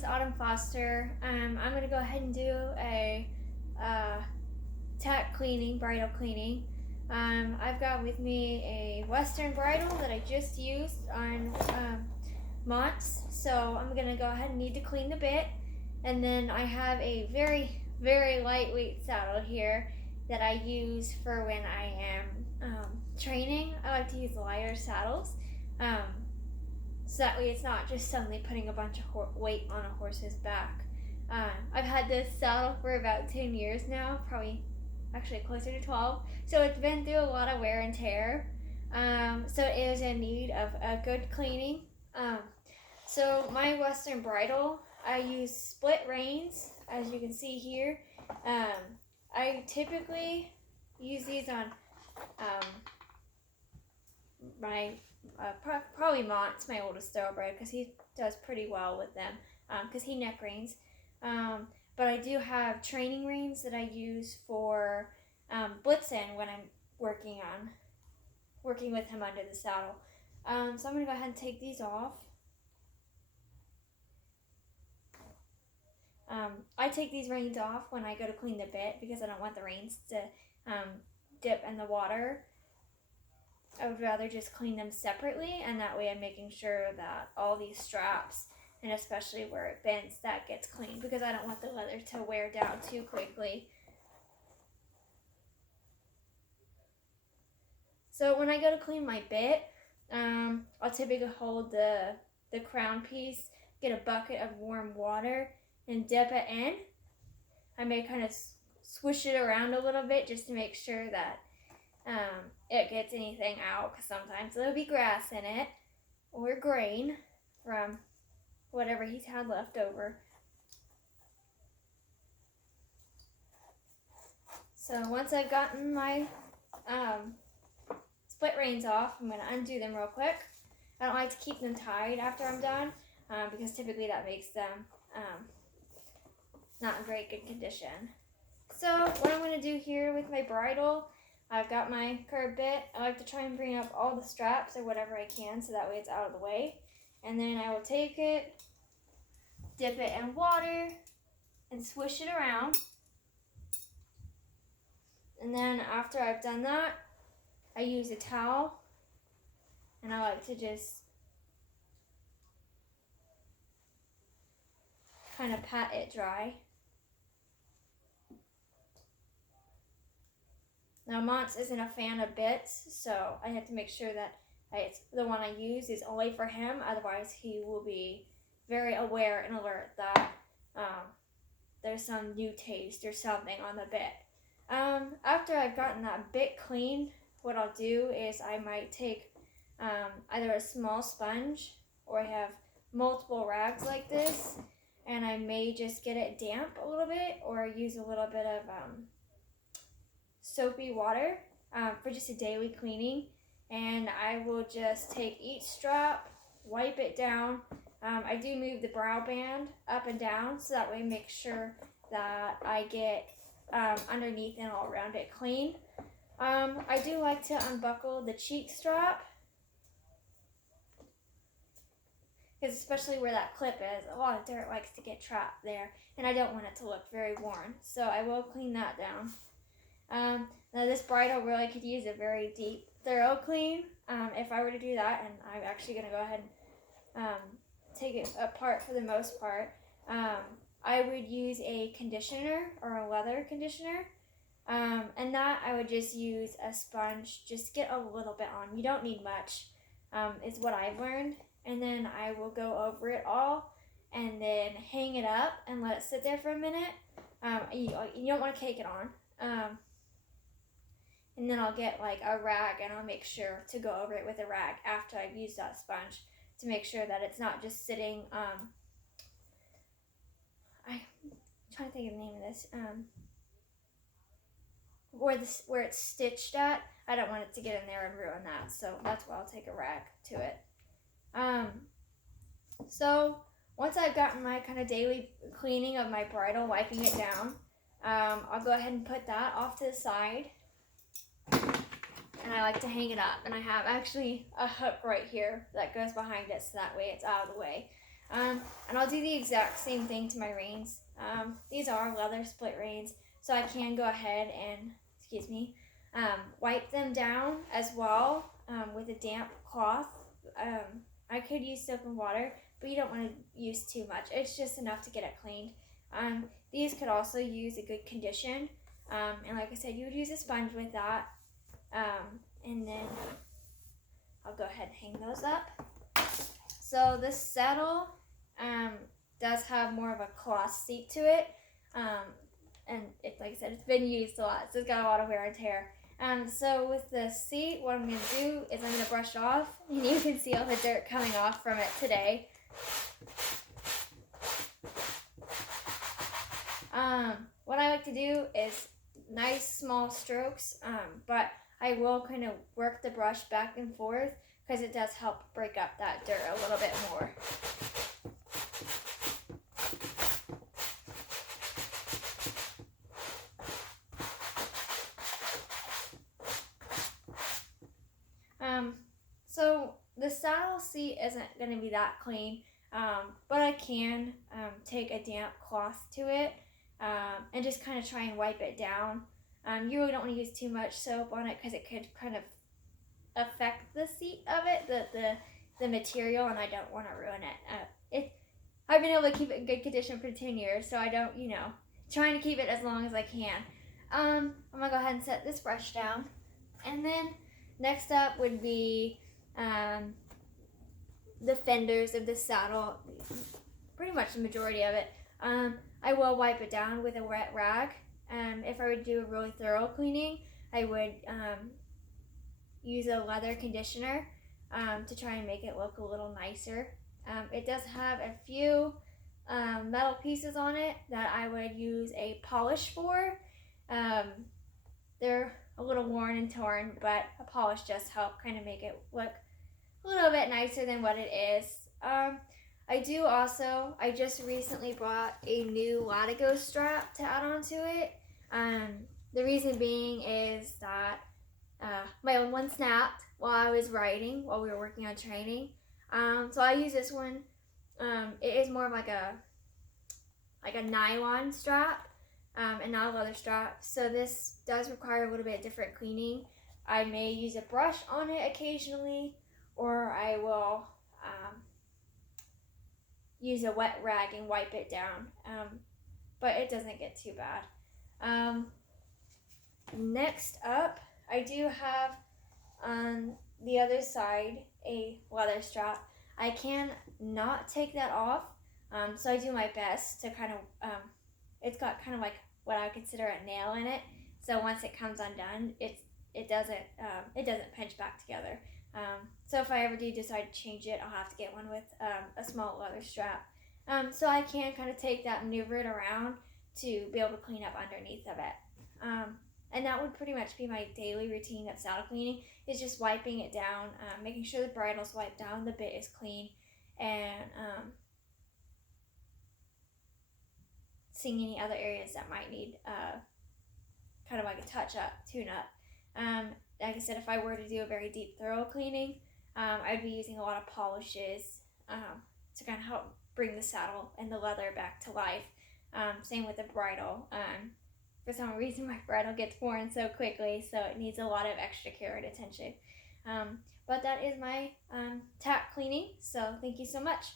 name's Autumn Foster. I'm going to go ahead and do a tack cleaning, bridle cleaning. I've got with me a Western bridle that I just used on Mott's. So I'm going to go ahead and need to clean the bit. And then I have a very, very lightweight saddle here that I use for when I am training. I like to use lighter saddles. So that way it's not just suddenly putting a bunch of weight on a horse's back. I've had this saddle for about 10 years now, probably actually closer to 12. So it's been through a lot of wear and tear. So it is in need of a good cleaning. So my Western bridle, I use split reins, as you can see here. I typically use these on my probably Mott's, my oldest thoroughbred, because he does pretty well with them, because he neck reins. But I do have training reins that I use for blitzing when I'm working with him under the saddle. So I'm going to go ahead and take these off. I take these reins off when I go to clean the bit because I don't want the reins to dip in the water. I would rather just clean them separately, and that way I'm making sure that all these straps, and especially where it bends, that gets cleaned because I don't want the leather to wear down too quickly. So when I go to clean my bit, I'll typically hold the crown piece, get a bucket of warm water, and dip it in. I may kind of swish it around a little bit just to make sure that it gets anything out, because sometimes there'll be grass in it or grain from whatever he's had left over. So once I've gotten my split reins off, I'm going to undo them real quick. I don't like to keep them tied after I'm done because typically that makes them not in very good condition. So what I'm going to do here with my bridle, I've got my curb bit. I like to try and bring up all the straps or whatever I can so that way it's out of the way. And then I will take it, dip it in water, and swish it around. And then after I've done that, I use a towel, and I like to just kind of pat it dry. Now Mott's isn't a fan of bits, so I have to make sure that the one I use is only for him, otherwise he will be very aware and alert that there's some new taste or something on the bit. After I've gotten that bit clean, what I'll do is I might take either a small sponge, or I have multiple rags like this, and I may just get it damp a little bit, or use a little bit of soapy water for just a daily cleaning. And I will just take each strap, wipe it down. I do move the brow band up and down so that way make sure that I get underneath and all around it clean. I do like to unbuckle the cheek strap, because especially where that clip is, a lot of dirt likes to get trapped there, and I don't want it to look very worn, so I will clean that down. Now this bridle really could use a very deep, thorough clean. If I were to do that, and I'm actually going to go ahead and take it apart for the most part, I would use a conditioner or a leather conditioner. And that I would just use a sponge, just get a little bit on. You don't need much, is what I've learned. And then I will go over it all and then hang it up and let it sit there for a minute. You don't want to cake it on. And then I'll get like a rag, and I'll make sure to go over it with a rag after I've used that sponge to make sure that it's not just sitting, I'm trying to think of the name of this, where it's stitched at. I don't want it to get in there and ruin that, so that's why I'll take a rag to it. So once I've gotten my kind of daily cleaning of my bridle, wiping it down, I'll go ahead and put that off to the side, and I like to hang it up, and I have actually a hook right here that goes behind it so that way it's out of the way. And I'll do the exact same thing to my reins. These are leather split reins, so I can go ahead and, wipe them down as well with a damp cloth. I could use soap and water, but you don't want to use too much. It's just enough to get it cleaned. These could also use a good condition. And like I said, you would use a sponge with that. And then I'll go ahead and hang those up. So this saddle does have more of a cloth seat to it. And like I said, it's been used a lot, so it's got a lot of wear and tear. So with the seat, what I'm going to do is I'm going to brush off, and you can see all the dirt coming off from it today. What I like to do is nice small strokes, but I will kind of work the brush back and forth because it does help break up that dirt a little bit more. So the saddle seat isn't going to be that clean, but I can take a damp cloth to it and just kind of try and wipe it down. You really don't want to use too much soap on it because it could kind of affect the seat of it, the material, and I don't want to ruin it. I've been able to keep it in good condition for 10 years, so I don't, trying to keep it as long as I can. I'm going to go ahead and set this brush down. And then next up would be the fenders of the saddle, pretty much the majority of it. I will wipe it down with a wet rag. If I would do a really thorough cleaning, I would use a leather conditioner to try and make it look a little nicer. It does have a few metal pieces on it that I would use a polish for. They're a little worn and torn, but a polish does help kind of make it look a little bit nicer than what it is. I just recently bought a new latigo strap to add onto it. The reason being is that my old one snapped while I was riding, while we were working on training. So I use this one. It is more of like a nylon strap and not a leather strap. So this does require a little bit of different cleaning. I may use a brush on it occasionally, or I will use a wet rag and wipe it down. But it doesn't get too bad. Next up, I do have on the other side a leather strap. I can not take that off, so I do my best to kind of, it's got kind of like what I would consider a nail in it. So once it comes undone, it doesn't pinch back together. So if I ever do decide to change it, I'll have to get one with a small leather strap. So I can kind of take that, maneuver it around to be able to clean up underneath of it. And that would pretty much be my daily routine of saddle cleaning, is just wiping it down, making sure the bridle's wiped down, the bit is clean, and seeing any other areas that might need kind of like a touch-up, tune-up. Like I said, if I were to do a very deep, thorough cleaning, I'd be using a lot of polishes to kind of help bring the saddle and the leather back to life. Same with the bridle. For some reason, my bridle gets worn so quickly, so it needs a lot of extra care and attention. But that is my tack cleaning, so thank you so much.